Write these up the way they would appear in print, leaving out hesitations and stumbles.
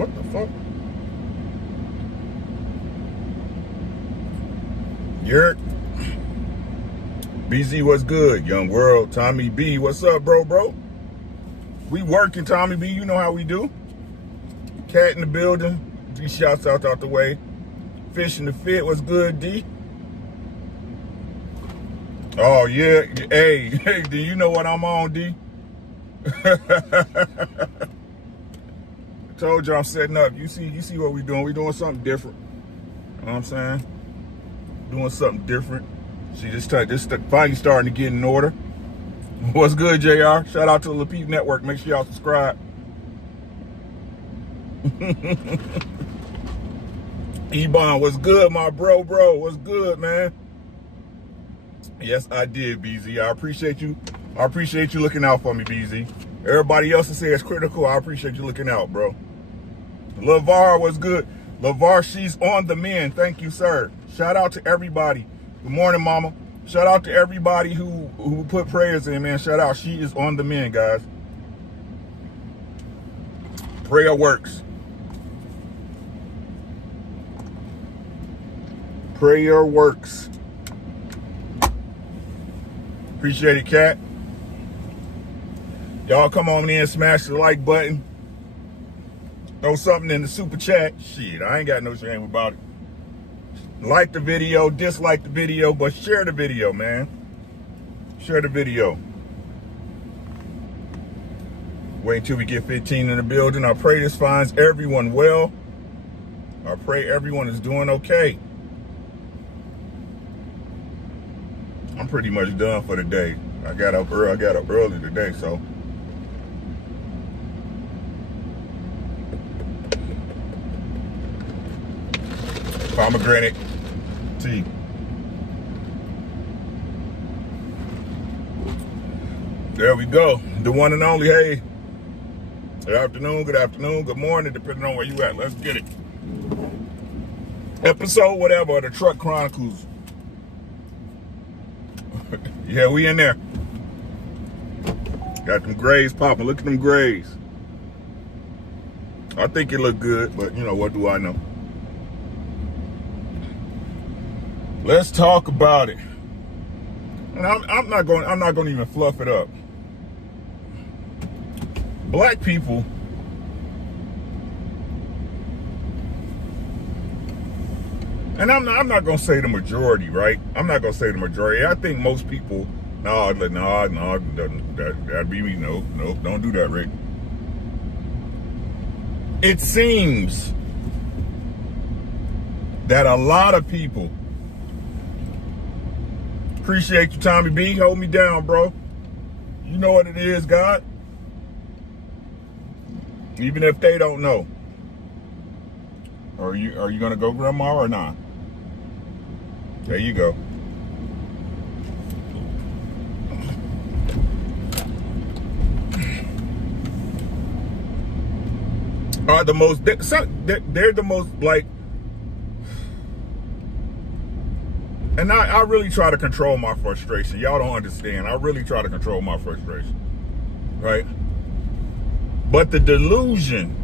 What the fuck? Yerk. BZ, what's good? Young World, Tommy B, what's up, bro? We working, Tommy B, you know how we do. Cat in the building. D shouts out the way. Fish in the fit, what's good, D? Oh, yeah. Hey, do you know what I'm on, D? Told you I'm setting up. You see what we doing. We doing something different. You know what I'm saying? Doing something different. See, this finally starting to get in order. What's good, JR? Shout out to the Lapeep Network. Make sure y'all subscribe. Ebon, what's good, my bro? What's good, man? Yes, I did, BZ. I appreciate you. I appreciate you looking out for me, BZ. Everybody else that says critical, I appreciate you looking out, bro. LeVar, what's good? LeVar, she's on the mend. Thank you, sir. Shout out to everybody. Good morning, mama. Shout out to everybody who put prayers in, man. Shout out. She is on the mend, guys. Prayer works. Prayer works. Appreciate it, Cat. Y'all come on in, smash the like button. Throw something in the super chat. Shit, I ain't got no shame about it. Like the video, dislike the video, but share the video, man. Share the video. Wait until we get 15 in the building. I pray this finds everyone well. I pray everyone is doing okay. I'm pretty much done for the day. I got up early today, so. Pomegranate tea. There we go. The one and only. Hey. Good afternoon, good morning, depending on where you at. Let's get it. Episode whatever of the Truck Chronicles. Yeah, we in there. Got them grays popping. Look at them grays. I think it look good, but you know, what do I know? Let's talk about it. And I'm not going to even fluff it up. Black people and I'm not going to say the majority, right? I'm not going to say the majority. I think most people, no, that'd be me. No, don't do that, Rick. It seems that a lot of people, appreciate you, Tommy B. Hold me down, bro. You know what it is, God. Even if they don't know. Are you gonna go, Grandma, or not? There you go. They're the most like. And I really try to control my frustration. Y'all don't understand. I really try to control my frustration. Right? But the delusion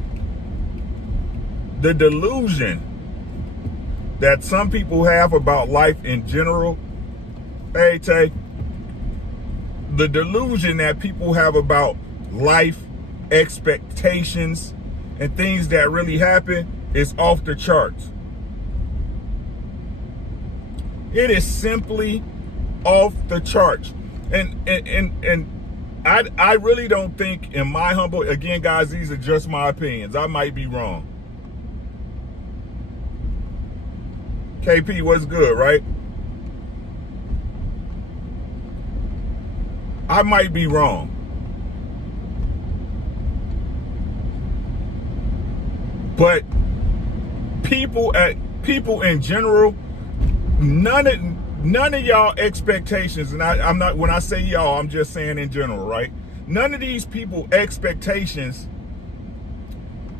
that some people have about life in general, hey, Tay, the delusion that people have about life, expectations, and things that really happen is off the charts. It is simply off the charts. And I really don't think, in my humble, again, guys, these are just my opinions. I might be wrong. KP, what's good, right? I might be wrong. But people in general, none of y'all expectations, and I'm not, when I say y'all, I'm just saying in general, right? None of these people expectations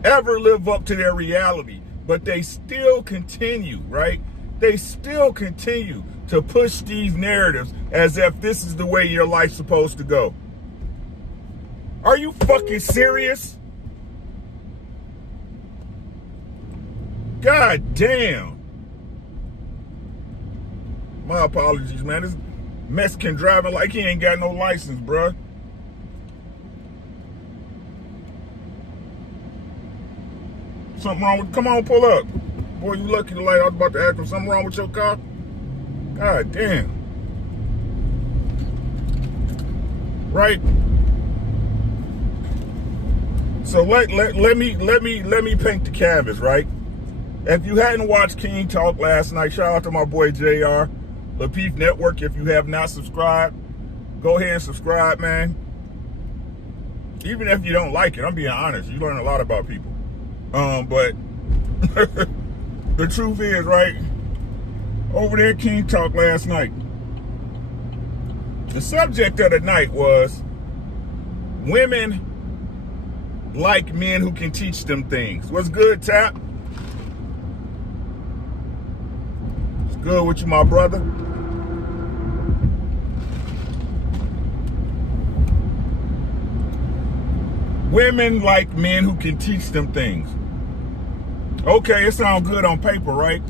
ever live up to their reality, but they still continue, right? They still continue to push these narratives as if this is the way your life's supposed to go. Are you fucking serious? God damn. My apologies, man. This Mexican driving like he ain't got no license, bruh. Something wrong with, come on, pull up. Boy, you lucky the light. I was about to ask him, something wrong with your car? God damn. Right? So let me paint the canvas, right? If you hadn't watched King Talk last night, shout out to my boy JR, Lapeef Network. If you have not subscribed, go ahead and subscribe, man. Even if you don't like it, I'm being honest, you learn a lot about people. But the truth is, right, over there at King Talk last night, the subject of the night was women like men who can teach them things. What's good, Tap? What's good with you, my brother? Women like men who can teach them things. Okay, it sounds good on paper, right?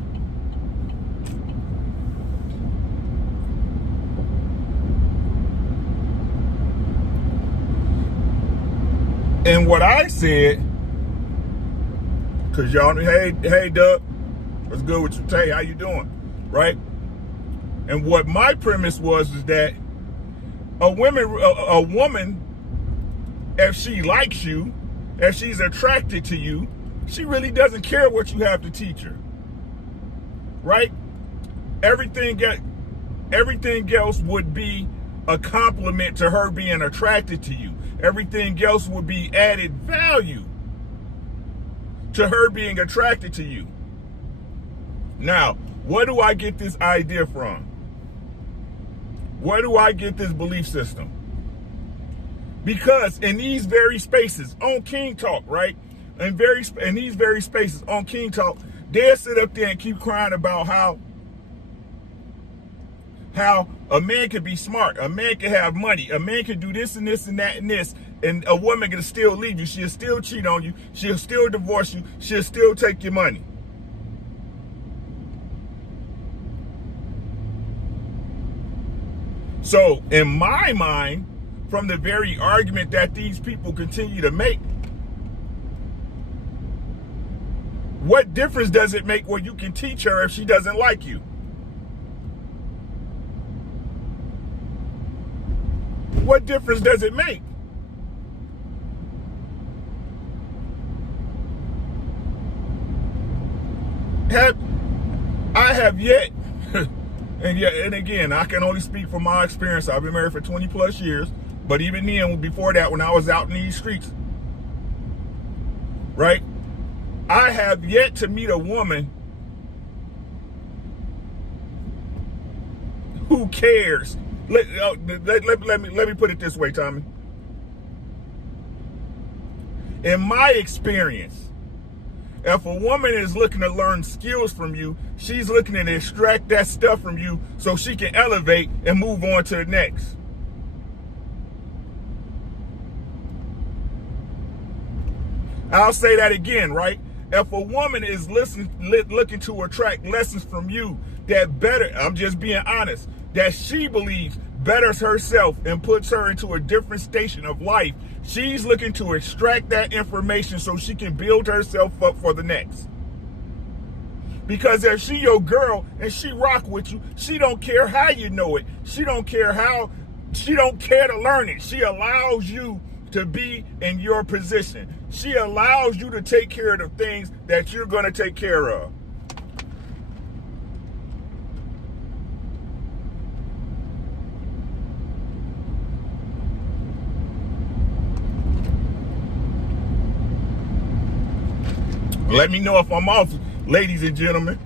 And what I said, because y'all, hey, Doug, what's good with you? Tay, how you doing? Right? And what my premise was is that a woman, if she likes you, if she's attracted to you, she really doesn't care what you have to teach her. Right? Everything else would be a compliment to her being attracted to you. Everything else would be added value to her being attracted to you. Now, where do I get this idea from? Where do I get this belief system? Because in these very spaces on King Talk, right? In these very spaces on King Talk, they'll sit up there and keep crying about how a man can be smart, a man can have money, a man can do this and this and that and this, and a woman can still leave you, she'll still cheat on you, she'll still divorce you, she'll still take your money. So, in my mind, from the very argument that these people continue to make, what difference does it make what you can teach her if she doesn't like you? What difference does it make? I have yet, and again, I can only speak from my experience. I've been married for 20 plus years, but even then, before that, when I was out in these streets, right? I have yet to meet a woman who cares. Let me put it this way, Tommy. In my experience, if a woman is looking to learn skills from you, she's looking to extract that stuff from you so she can elevate and move on to the next. I'll say that again, right? If a woman is looking to attract lessons from you that better, I'm just being honest, that she believes betters herself and puts her into a different station of life, she's looking to extract that information so she can build herself up for the next. Because if she your girl and she rock with you, she don't care how you know it. She don't care to learn it. She allows you to be in your position. She allows you to take care of the things that you're going to take care of. Let me know if I'm off, ladies and gentlemen.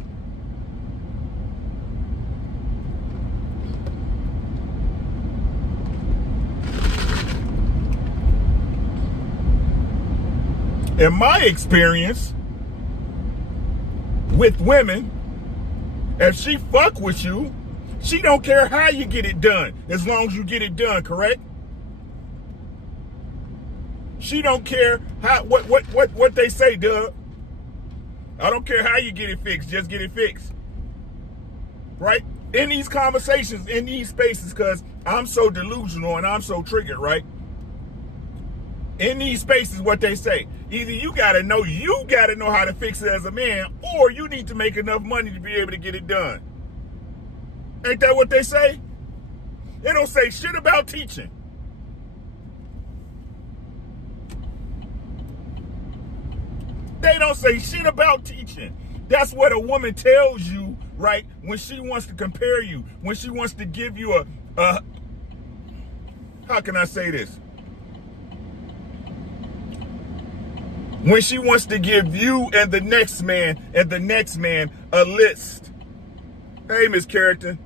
In my experience with women, if she fuck with you, she don't care how you get it done, as long as you get it done, correct? She don't care how what they say, Doug. I don't care how you get it fixed, just get it fixed. Right? In these conversations, in these spaces, because I'm so delusional and I'm so triggered, right? In these spaces, what they say, either you gotta know how to fix it as a man, or you need to make enough money to be able to get it done. Ain't that what they say? They don't say shit about teaching. They don't say shit about teaching. That's what a woman tells you, right? When she wants to compare you, when she wants to give you a how can I say this? When she wants to give you and the next man a list. Hey, Miss Carrington.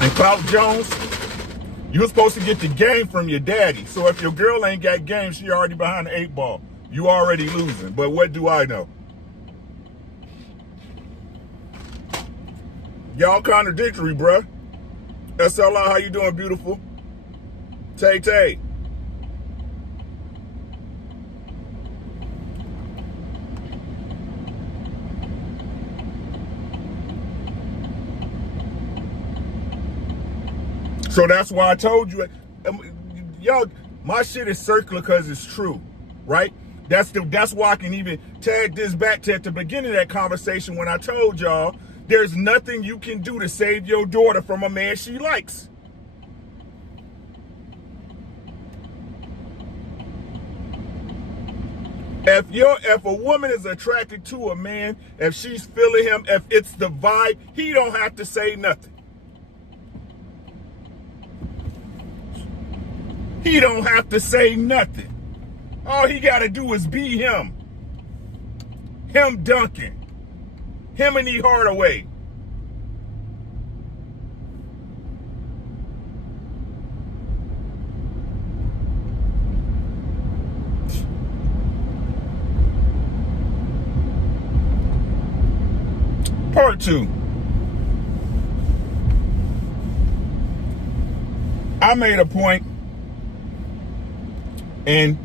And Clout Jones, you're supposed to get the game from your daddy. So if your girl ain't got game, she already behind the 8 ball. You already losing. But what do I know? Y'all contradictory, bruh. SLR, how you doing, beautiful? Tay Tay. So that's why I told you, y'all, my shit is circular because it's true, right? That's why I can even tag this back to at the beginning of that conversation when I told y'all there's nothing you can do to save your daughter from a man she likes. If a woman is attracted to a man, if she's feeling him, if it's the vibe, he don't have to say nothing. He don't have to say nothing. All he got to do is be him. Him Duncan. Him and E. Hardaway. Part 2. I made a point, and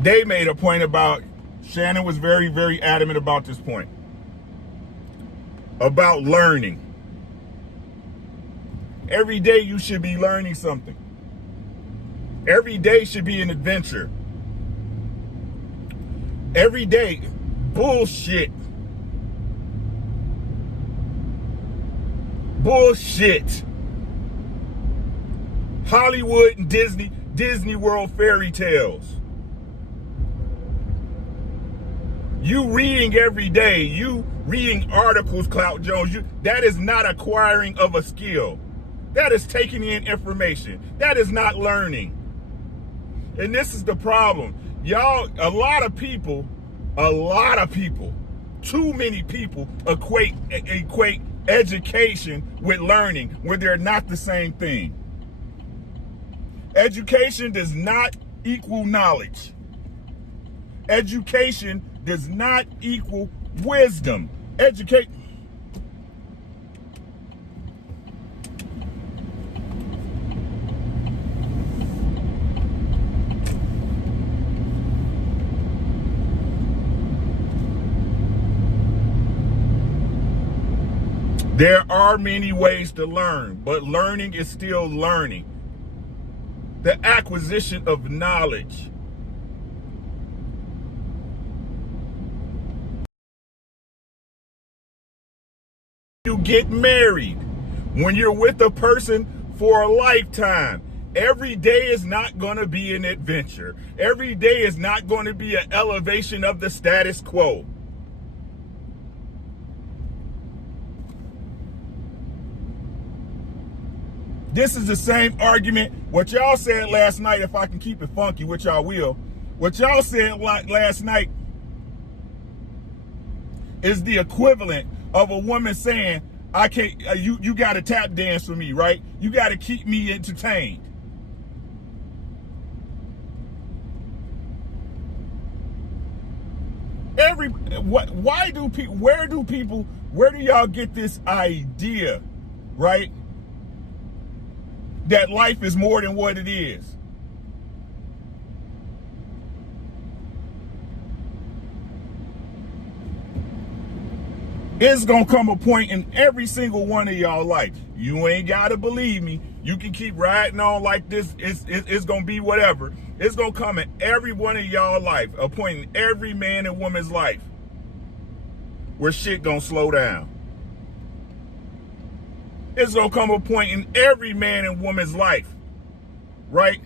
they made a point about, Shannon was very, very adamant about this point, about learning. Every day you should be learning something. Every day should be an adventure. Every day, bullshit. Bullshit. Hollywood and Disney World fairy tales. You reading every day, you reading articles, Clout Jones, that is not acquiring of a skill. That is taking in information. That is not learning. And this is the problem. Y'all, a lot of people, too many people equate education with learning, where they're not the same thing. Education does not equal knowledge. Education does not equal wisdom. There are many ways to learn, but learning is still learning. The acquisition of knowledge. You get married, when you're with a person for a lifetime, every day is not going to be an adventure. Every day is not going to be an elevation of the status quo. This is the same argument, what y'all said last night, if I can keep it funky, which I will. What y'all said last night is the equivalent of a woman saying, I can't, you got to tap dance for me, right? You got to keep me entertained. why do people, where do y'all get this idea, right? That life is more than what it is. It's gonna come a point in every single one of y'all life. You ain't gotta believe me. You can keep riding on like this. It's gonna be whatever. It's gonna come in every one of y'all life, a point in every man and woman's life where shit gonna slow down. It's gonna come a point in every man and woman's life, right?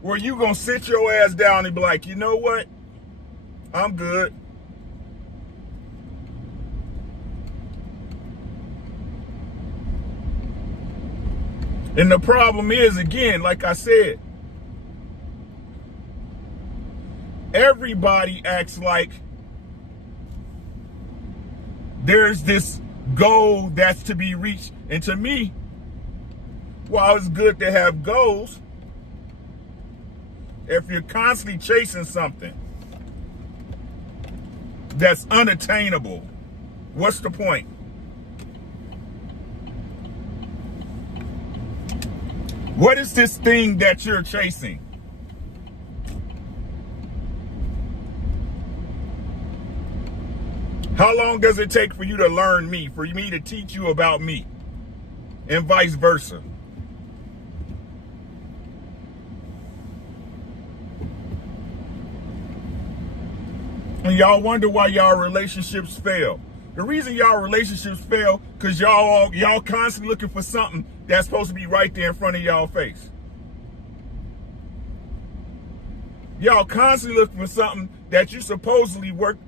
Where you gonna sit your ass down and be like, you know what? I'm good. And the problem is, again, like I said, everybody acts like there's this goal that's to be reached. And to me, while it's good to have goals, if you're constantly chasing something that's unattainable, what's the point? What is this thing that you're chasing? How long does it take for you to learn me, for me to teach you about me, and vice versa? And y'all wonder why y'all relationships fail. The reason y'all relationships fail, because y'all constantly looking for something that's supposed to be right there in front of y'all face. Y'all constantly looking for something that you supposedly work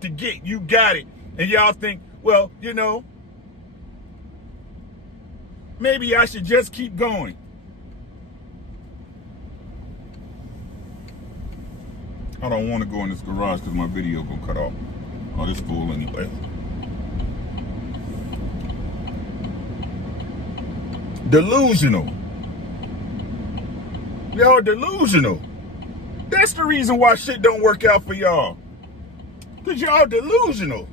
to get. You got it. And y'all think, well, you know, maybe I should just keep going. I don't want to go in this garage because my video gonna cut off. Oh, this fool anyway. Delusional. Y'all delusional. That's the reason why shit don't work out for y'all. Because y'all delusional.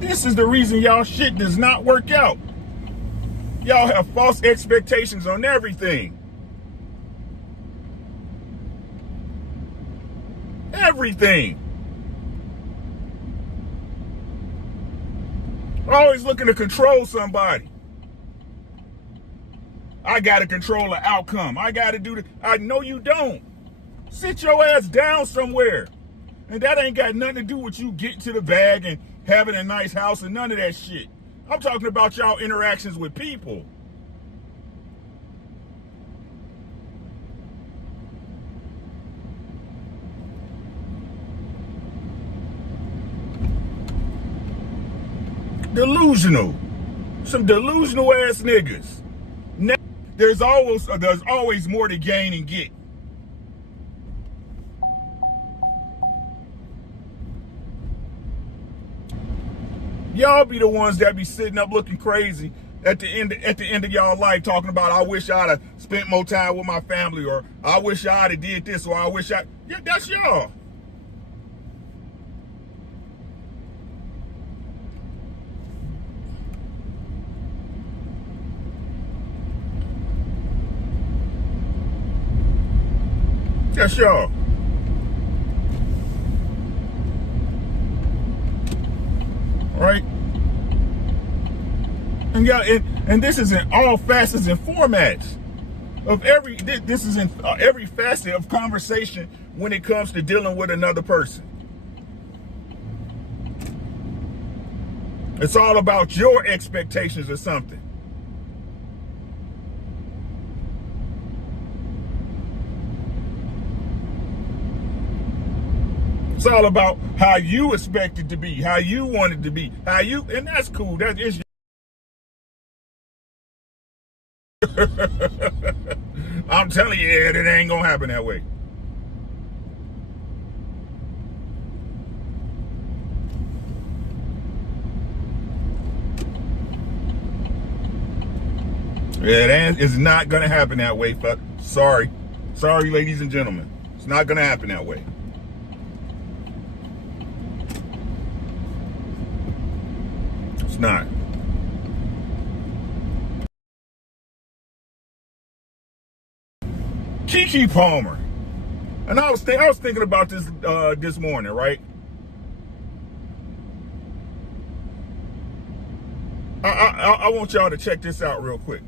This is the reason y'all shit does not work out. Y'all have false expectations on everything. Everything. Always looking to control somebody. I gotta control the outcome. I gotta do the. I know you don't. Sit your ass down somewhere. And that ain't got nothing to do with you getting to the bag and having a nice house and none of that shit. I'm talking about y'all interactions with people. Delusional. Some delusional ass niggas. There's always more to gain and get. Y'all be the ones that be sitting up looking crazy at the end of y'all life, talking about, I wish I'd have spent more time with my family, or I wish I'd have did this, or I wish I. Yeah, that's y'all. That's y'all. Right? And y'all, and this is in all facets and formats of every. This is in every facet of conversation when it comes to dealing with another person. It's all about your expectations of something. It's all about how you expect it to be, how you want it to be, and that's cool. That is. I'm telling you, Ed, it ain't gonna happen that way. Yeah, that is not going to happen that way. Sorry. Sorry, ladies and gentlemen. It's not going to happen that way. It's not. Keke Palmer. And I was thinking about this this morning, right? I want y'all to check this out real quick.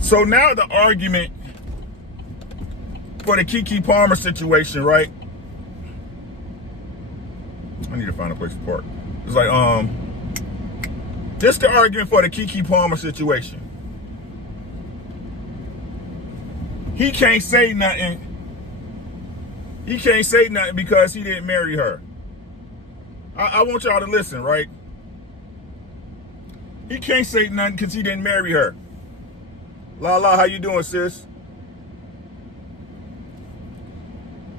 So now the argument for the Keke Palmer situation, right? I need to find a place to park. It's like, this the argument for the Keke Palmer situation. He can't say nothing. He can't say nothing because he didn't marry her. I want y'all to listen, right? He can't say nothing because he didn't marry her. Lala, how you doing, sis?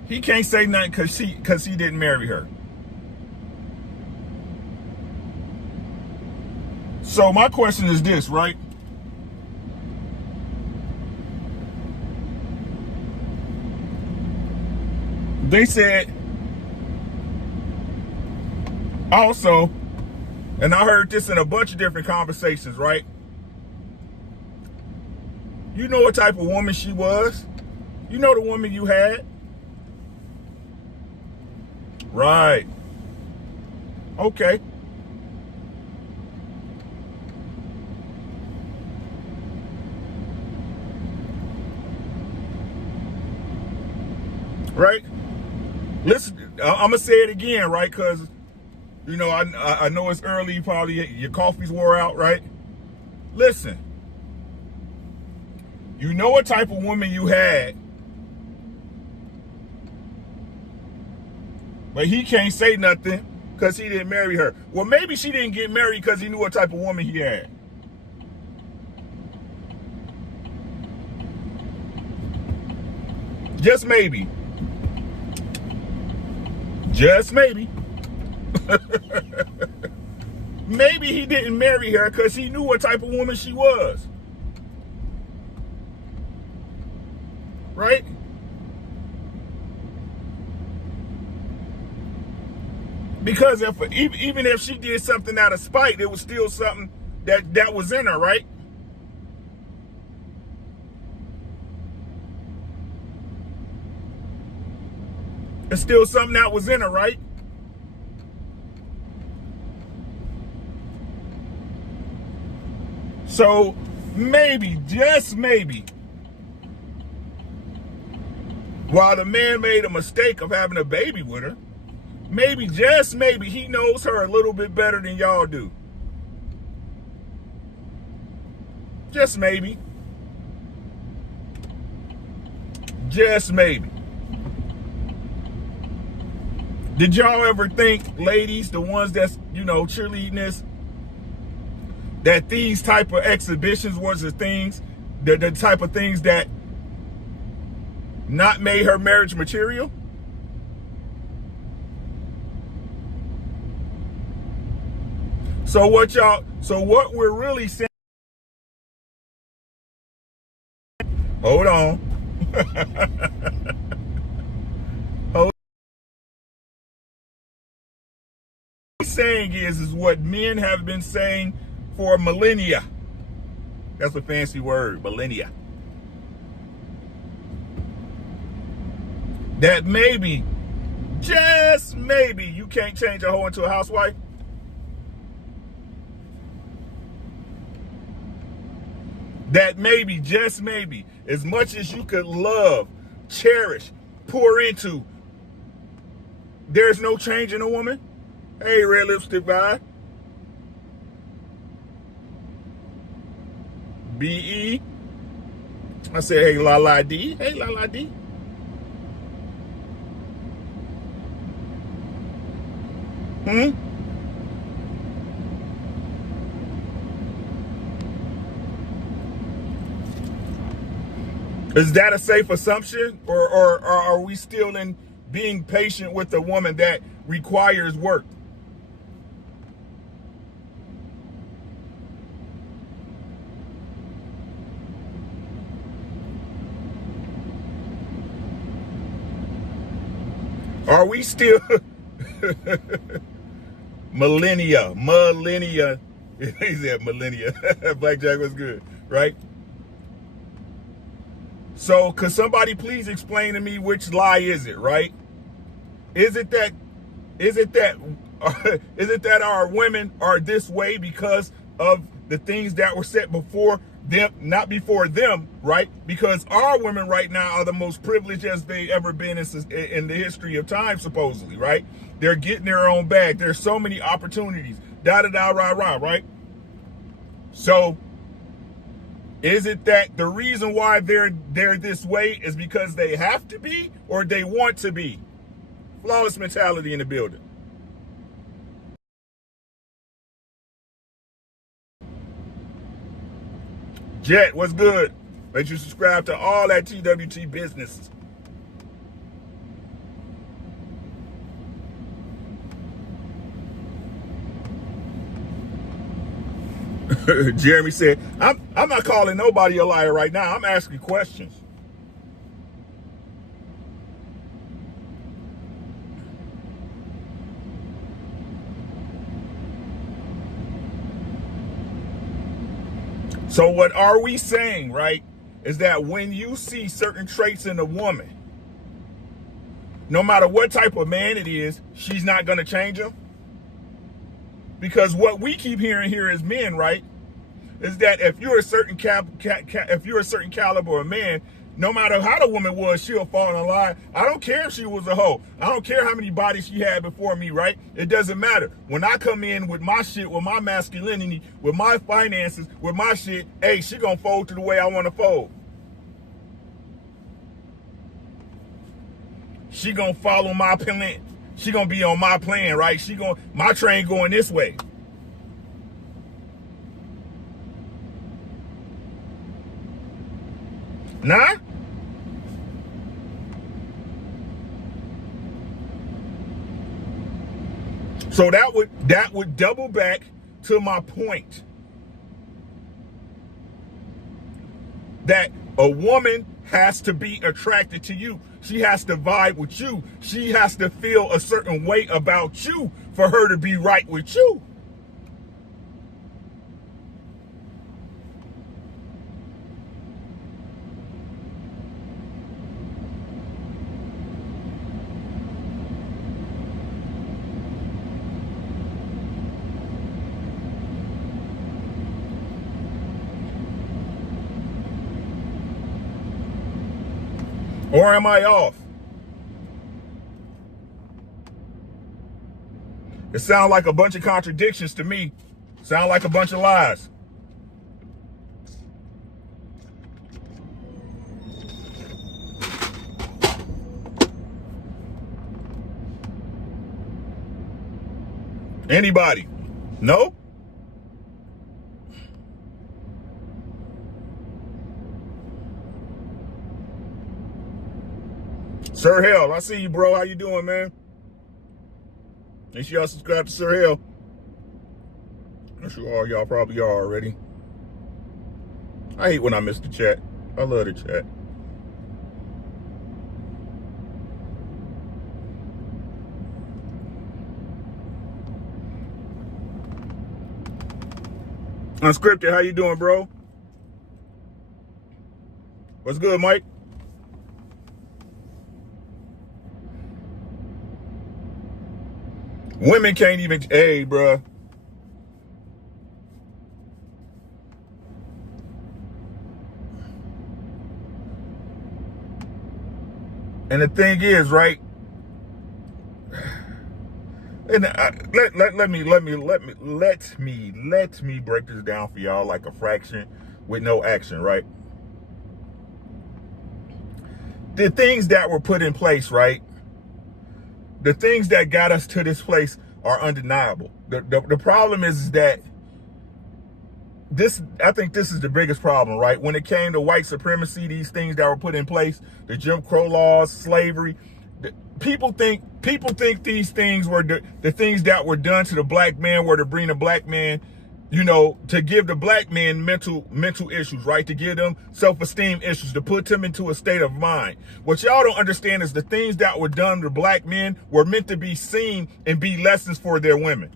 He can't say nothing because he didn't marry her. So my question is this, right? They said also, and I heard this in a bunch of different conversations, right? You know what type of woman she was? You know the woman you had? Right. Okay. Right? Listen, I'm going to say it again, right? Because, you know, I know it's early. You probably, your coffee's wore out, right? Listen. You know what type of woman you had, but he can't say nothing because he didn't marry her. Well, maybe she didn't get married because he knew what type of woman he had. Just maybe. Just maybe. Maybe he didn't marry her because he knew what type of woman she was. Right? Because even if she did something out of spite, it was still something that was in her, right? It's still something that was in her, right? So maybe, just maybe, while the man made a mistake of having a baby with her, maybe, just maybe, he knows her a little bit better than y'all do. Just maybe. Just maybe. Did y'all ever think, ladies, the ones that's, you know, cheerleading this, that these type of exhibitions was the things, the type of things that not made her marriage material? So what we're really saying, hold on. Hold on. Saying is what men have been saying for millennia. That's a fancy word, millennia. That maybe, just maybe, you can't change a hoe into a housewife. That maybe, just maybe, as much as you could love, cherish, pour into, there's no change in a woman. Hey, red lipstick vibe. B-E. I said, hey, La D. Hey, La D. Is that a safe assumption? Or are we still in being patient with a woman that requires work? Are we still millennia? He said millennia. Blackjack was good, right? So, could somebody please explain to me which lie is it, right? Is it that is it that is it that our women are this way because of the things that were set before them, not before them, right? Because our women right now are the most privileged as they ever been in the history of time, supposedly, right? They're getting their own bag. There's so many opportunities. Da da da rah rah, right? So, is it that the reason why they're this way is because they have to be or they want to be? Flawless mentality in the building. Jet, what's good? Make sure you subscribe to all that TWT business. Jeremy said, I'm not calling nobody a liar right now. I'm asking questions. So what are we saying, right, is that when you see certain traits in a woman, no matter what type of man it is, she's not going to change them? Because what we keep hearing here as men, right, is that if you're a certain caliber of man, no matter how the woman was, she'll fall in line. I don't care if she was a hoe. I don't care how many bodies she had before me, right? It doesn't matter. When I come in with my shit, with my masculinity, with my finances, with my shit, hey, she gonna fold to the way I want to fold. She gonna follow my plan. She gonna be on my plan, right? My train going this way. Nah? So that would double back to my point that a woman has to be attracted to you. She has to vibe with you. She has to feel a certain way about you for her to be right with you. Or am I off? It sounds like a bunch of contradictions to me. Sound like a bunch of lies. Anybody? No? Sir Hell, I see you, bro. How you doing, man? Make sure y'all subscribe to Sir Hell. I'm sure all y'all probably are already. I hate when I miss the chat. I love the chat. Unscripted, how you doing, bro? What's good, Mike? Women can't even, hey, bro. And the thing is, right? And let me break this down for y'all like a fraction with no action, right? The things that were put in place, right? The things that got us to this place are undeniable. The problem is that I think this is the biggest problem, right? When it came to white supremacy, these things that were put in place, the Jim Crow laws, slavery, people think these things were the things that were done to the black man were to bring the black man to give the black men mental issues, right? To give them self-esteem issues, to put them into a state of mind. What y'all don't understand is the things that were done to black men were meant to be seen and be lessons for their women.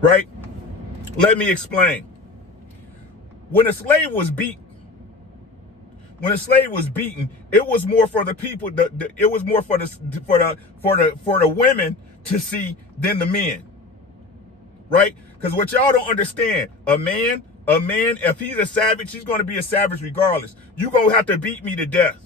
Right? Let me explain. When a slave was beaten, it was more for the people. It was more for the women to see than the men, right? Because what y'all don't understand, a man, if he's a savage, he's going to be a savage regardless. You gonna have to beat me to death,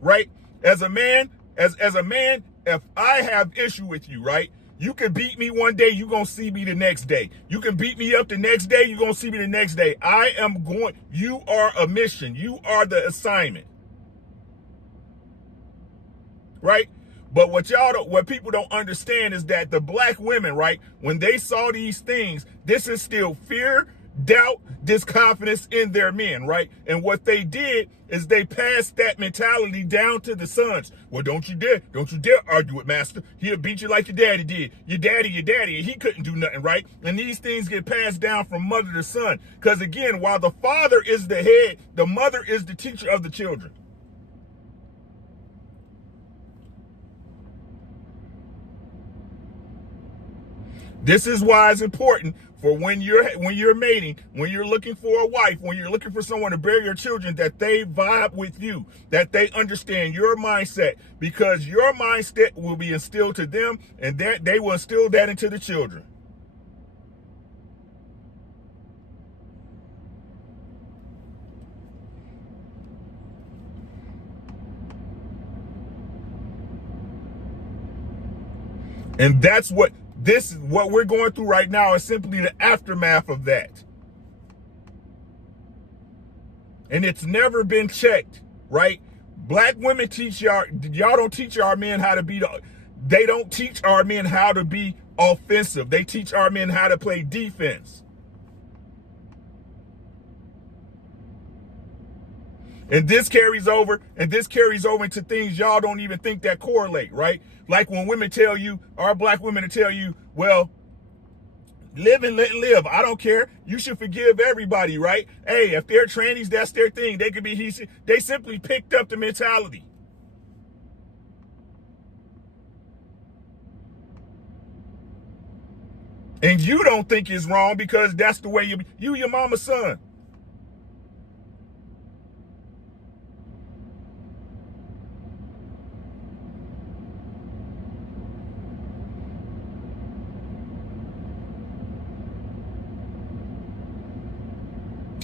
right? As a man, if I have issue with you, right? You can beat me one day, you're going to see me the next day. You can beat me up the next day, you're going to see me the next day. You are a mission. You are the assignment. Right? But what people don't understand is that the black women, right, when they saw these things, this instilled fear, doubt, disconfidence in their men, right? And what they did is they passed that mentality down to the sons. Well, don't you dare argue with master. He'll beat you like your daddy did. Your daddy, and he couldn't do nothing, right? And these things get passed down from mother to son. Because again, while the father is the head, the mother is the teacher of the children. This is why it's important for when you're mating, when you're looking for a wife, when you're looking for someone to bear your children, that they vibe with you, that they understand your mindset, because your mindset will be instilled to them, and that they will instill that into the children. And that's what we're going through right now is simply the aftermath of that. And it's never been checked, right? Black women y'all don't teach our men how to they don't teach our men how to be offensive. They teach our men how to play defense. And this carries over into things y'all don't even think that correlate, right? Like when women tell you, our black women tell you, well, live and let live. I don't care. You should forgive everybody, right? Hey, if they're trannies, that's their thing. They could be they simply picked up the mentality. And you don't think it's wrong because that's the way you your mama's son.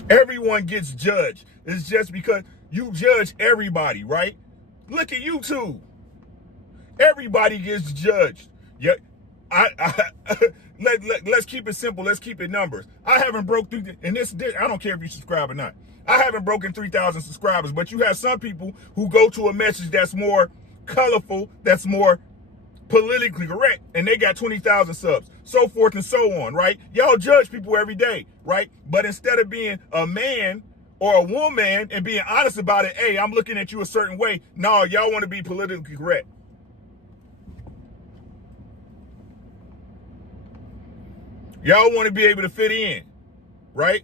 Everyone gets judged. It's just because you judge everybody, right? Look at YouTube. Everybody gets judged. Yeah, let's keep it simple. Let's keep it numbers. I haven't broke through, and I don't care if you subscribe or not. I haven't broken 3,000 subscribers, but you have some people who go to a message that's more colorful, that's more politically correct, and they got 20,000 subs, so forth and so on, right? Y'all judge people every day, right? But instead of being a man or a woman and being honest about it, hey, I'm looking at you a certain way. No, y'all want to be politically correct. Y'all want to be able to fit in, right?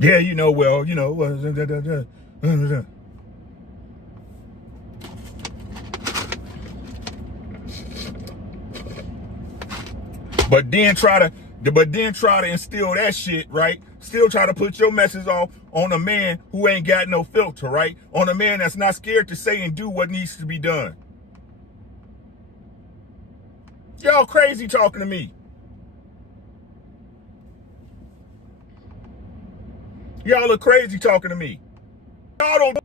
Yeah, But then try to instill that shit, right? Still try to put your message off on a man who ain't got no filter, right? On a man that's not scared to say and do what needs to be done. Y'all crazy talking to me. Y'all are crazy talking to me. Y'all don't.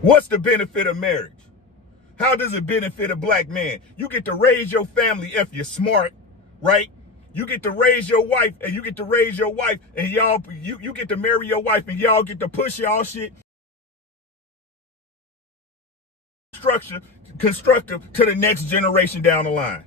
What's the benefit of marriage? How does it benefit a black man? You get to raise your family if you're smart, right? You get to raise your wife, and you get to raise your wife, and y'all, you get to marry your wife, and y'all get to push y'all shit constructive to the next generation down the line.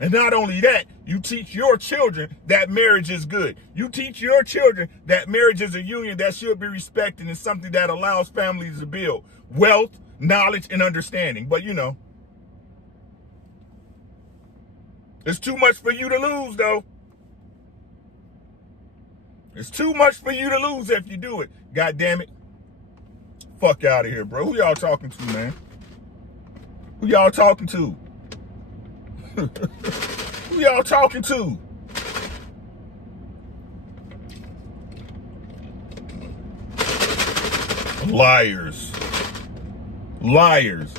And not only that, you teach your children that marriage is good. You teach your children that marriage is a union that should be respected and something that allows families to build wealth, knowledge, and understanding. But you know, it's too much for you to lose, though. It's too much for you to lose if you do it. God damn it. Fuck out of here, bro. Who y'all talking to, man? Who y'all talking to? Who y'all talking to? Liars. Liars.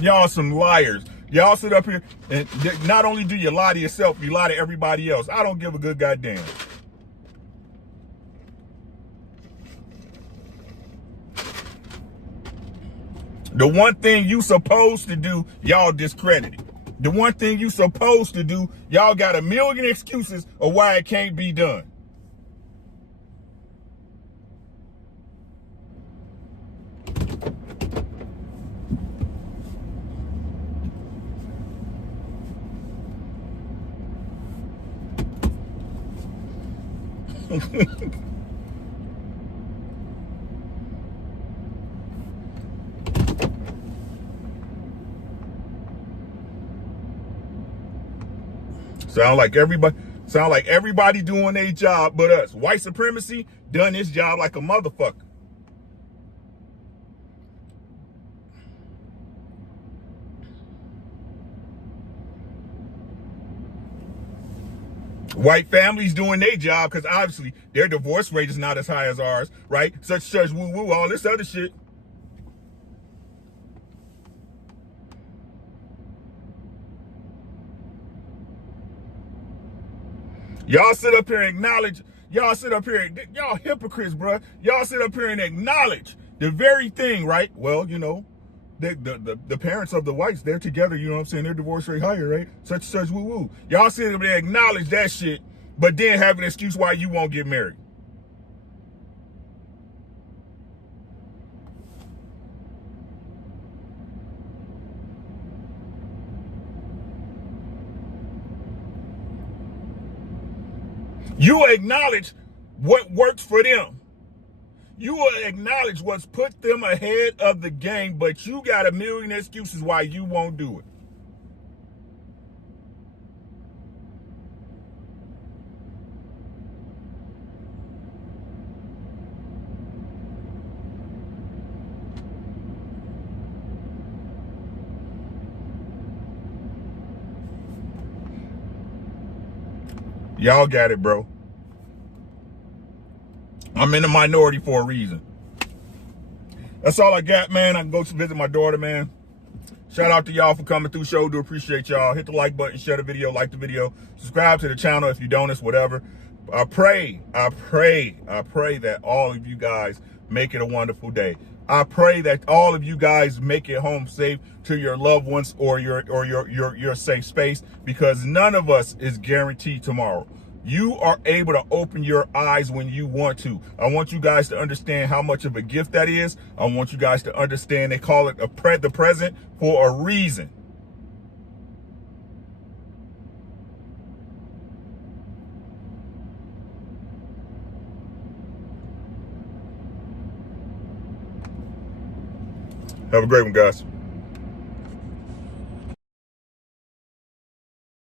Y'all some liars. Y'all sit up here and not only do you lie to yourself, you lie to everybody else. I don't give a good goddamn. The one thing you supposed to do, y'all discredited. The one thing you supposed to do, y'all got a million excuses of why it can't be done. Sound like everybody doing their job but us. White supremacy done its job like a motherfucker. White families doing their job because obviously their divorce rate is not as high as ours, right? Such woo woo, all this other shit. Y'all sit up here and acknowledge, y'all hypocrites, bro. Y'all sit up here and acknowledge the very thing, right? Well, you know, the parents of the whites, they're together, you know what I'm saying? Their divorce rate higher, right? Such woo woo. Y'all sit up there and acknowledge that shit, but then have an excuse why you won't get married. You acknowledge what works for them. You will acknowledge what's put them ahead of the game, but you got a million excuses why you won't do it. Y'all got it, bro. I'm in the minority for a reason. That's all I got, man. I can go to visit my daughter, man. Shout out to y'all for coming through. Show do appreciate y'all. Hit the like button, share the video, like the video, subscribe to the channel if you don't, it's whatever. I pray that all of you guys make it a wonderful day. I pray that all of you guys make it home safe to your loved ones or your safe space, because none of us is guaranteed tomorrow. You are able to open your eyes when you want to. I want you guys to understand how much of a gift that is. I want you guys to understand they call it the present for a reason. Have a great one, guys.